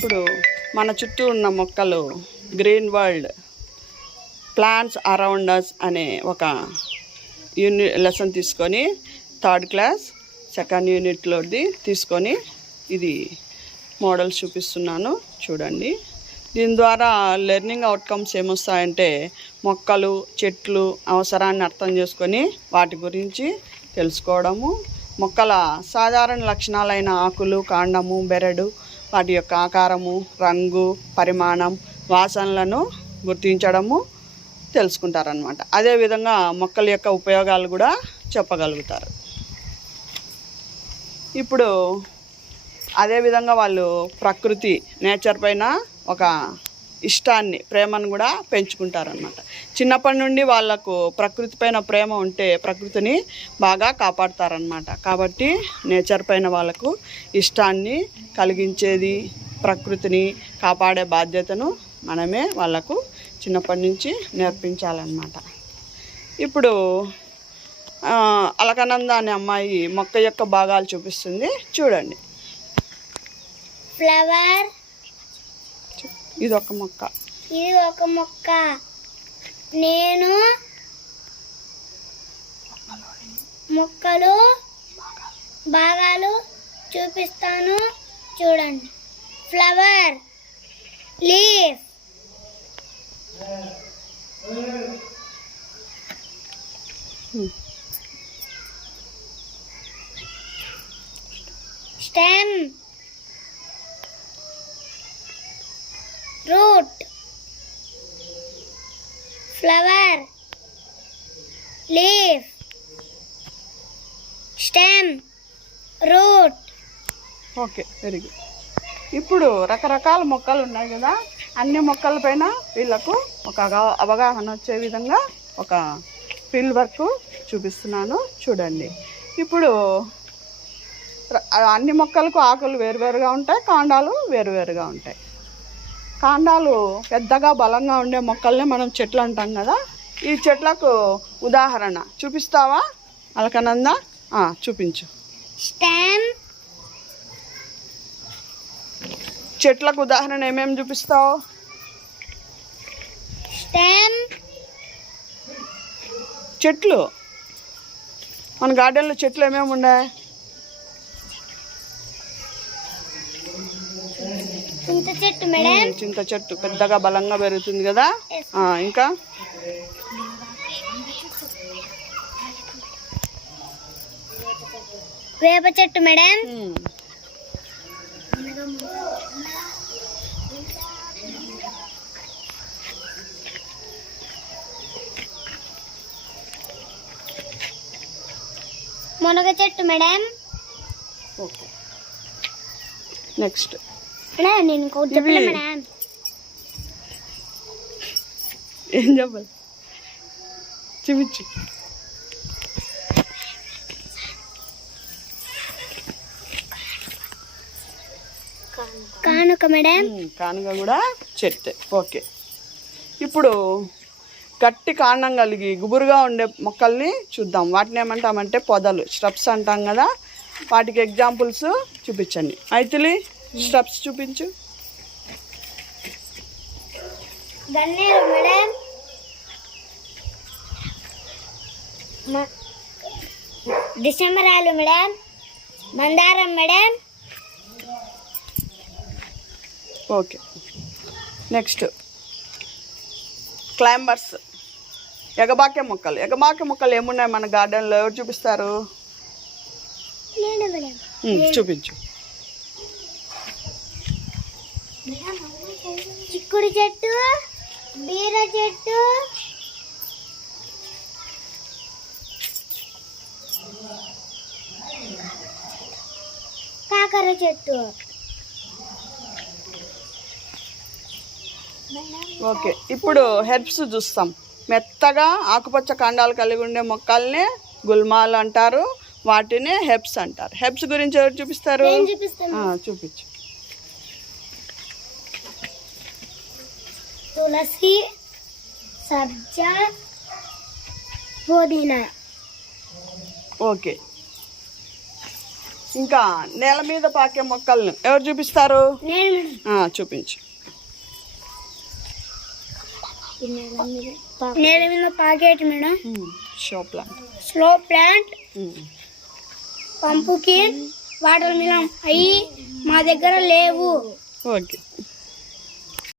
ఇప్పుడు మన చుట్టూ ఉన్న మొక్కలు green world plants around us అనే ఒక యూని లెసన్ తీసుకొని థర్డ్ క్లాస్ సెకండ్ యూనిట్లోది తీసుకొని ఇది మోడల్స్ చూపిస్తున్నాను. చూడండి. దీని ద్వారా లెర్నింగ్ అవుట్కమ్స్ ఏమొస్తాయంటే మొక్కలు చెట్లు అవసరాన్ని అర్థం చేసుకొని వాటి గురించి తెలుసుకోవడము మొక్కల సాధారణ లక్షణాలైన ఆకులు కాండము బెరడు వాటి యొక్క ఆకారము రంగు పరిమాణం వాసనలను గుర్తించడము తెలుసుకుంటారనమాట అదేవిధంగా మొక్కల యొక్క ఉపయోగాలు కూడా చెప్పగలుగుతారు. ఇప్పుడు అదేవిధంగా వాళ్ళు ప్రకృతి నేచర్ పైన ఒక ఇష్టాన్ని ప్రేమను కూడా పెంచుకుంటారనమాట చిన్నప్పటి నుండి వాళ్ళకు ప్రకృతి పైన ప్రేమ ఉంటే ప్రకృతిని బాగా కాపాడతారనమాట కాబట్టి నేచర్ పైన వాళ్ళకు ఇష్టాన్ని కలిగించేది ప్రకృతిని కాపాడే బాధ్యతను మనమే వాళ్ళకు చిన్నప్పటి నుంచి నేర్పించాలన్నమాట. ఇప్పుడు అలకనంద అనే అమ్మాయి మొక్క యొక్క భాగాలు చూపిస్తుంది. చూడండి. ఫ్లవర్ ఇది ఒక మొక్క. ఇది ఒక మొక్క. నేను మొక్కలు భాగాలు చూపిస్తాను. చూడండి. Flower leaf. Stem. Root flower leaf stem root okay very good. ఇప్పుడు రకరకాల మొక్కలు ఉన్నాయి కదా అన్ని మొక్కలపైన వీళ్ళకు ఒక అగా- అవగాహన వచ్చే విధంగా ఒక ఫీల్డ్ వర్క్ చూపిస్తున్నాను చూడండి. ఇప్పుడు అన్ని మొక్కలకు ఆకులు వేరువేరుగా ఉంటాయి కాండాలు వేరువేరుగా ఉంటాయి. కాండాలు పెద్దగా బలంగా ఉండే మొక్కల్ని మనం చెట్లు అంటాం కదా. ఈ చెట్లకు ఉదాహరణ చూపిస్తావా? అలకనంద? చూపించు. stem చెట్లకు ఉదాహరణ ఏమేమి చూపిస్తావు? stem చెట్లు. మన గార్డెన్లో చెట్లు ఏమేమి ఉన్నాయి చింత చెట్టు మేడం. చింత చెట్టు. పెద్దగా బలంగా పెరుగుతుంది కదా? ఇంకా? వేప చెట్టు మేడం. మునగ చెట్టు మేడం. ఓకే. నెక్స్ట్ మేడం నేను ఇంకోటి చెప్పలే మేడం ఏం చెప్పాలి? చూపించు. కానుక మేడం. కానుగ కూడా చెట్టే. ఓకే. ఇప్పుడు గట్టి కాండం కలిగి గుబురుగా ఉండే మొక్కల్ని చూద్దాం. వాటిని ఏమంటామంటే పొదలు స్టెప్స్ అంటాం కదా. వాటికి ఎగ్జాంపుల్స్ చూపించండి. మైథిలి స్టెప్స్ చూపించు. మేడం. డిసెంబరాలు మేడం. మందారం మేడం. ఓకే. నెక్స్ట్. క్లైంబర్స్. ఎగబాకే మొక్కలు. ఎగబాకే మొక్కలు ఏమున్నాయి మన గార్డెన్లో? ఎవరు చూపిస్తారు? చూపించు. చిక్కుడు చెట్టు బీర చెట్టు. కాకర చెట్టు. ఓకే ఇప్పుడు హెర్బ్స్ చూస్తాం. మెత్తగా ఆకుపచ్చ కాండాలు కలిగి ఉండే మొక్కల్ని గుల్మాలు అంటారు. వాటిని హెబ్స్ అంటారు. హెబ్స్ గురించి ఎవరు చూపిస్తారు? చూపించు. తులసి సబ్జా పుదీనా ఓకే ఇంకా నేల మీద పాకే మొక్కలను ఎవరు చూపిస్తారు? చూపించు. నేల మీద pocket madam? Show plant slow plant pumpkin watermelon అవి మా దగ్గర లేవు. ఓకే